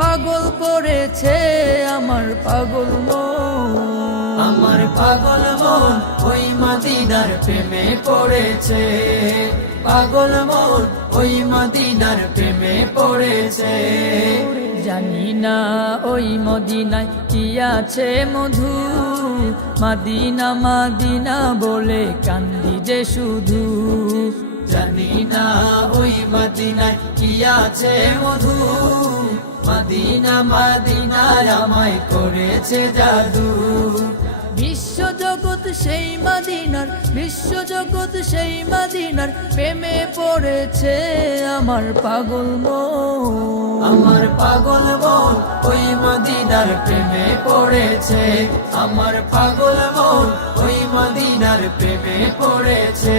পাগল করেছে আমার পাগল মন। আমার পাগল মন ওই মদিনার প্রেমে পড়েছে। পাগল মন ওই মদিনার প্রেমে পড়েছে। জানি না ওই মদিনায় কি আছে মধু। মাদিনা মাদিনা বলে কান্দি যে শুধু। জানি ওই মদিনায় কি আছে মধু? মদিনা, মদিনায় আমায় করেছে জাদু। বিশ্ব জগৎ সেই মাদিনার বিশ্ব জগৎ সেই মাদিনার, প্রেমে পড়েছে আমার পাগল মন। আমার পাগল মন ওই মদিনার প্রেমে পড়েছে। আমার পাগল মন ওই মদিনার প্রেমে পড়েছে।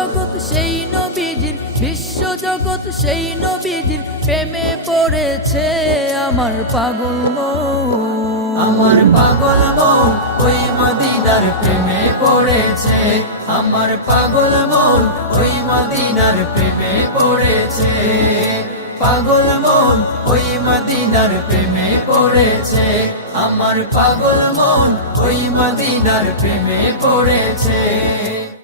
জগৎ সেই নবীজির, বিশ্ব জগৎ সেই নবীজির, প্রেমে পড়েছে আমার পাগল আমার পাগল মন, ওই মদিনার প্রেমে পড়েছে। আমার পাগল মন, ওই মদিনার প্রেমে পড়েছে। পাগল মন, ওই মদিনার প্রেমে পড়েছে। আমার পাগল মন, ওই মদিনার প্রেমে পড়েছে।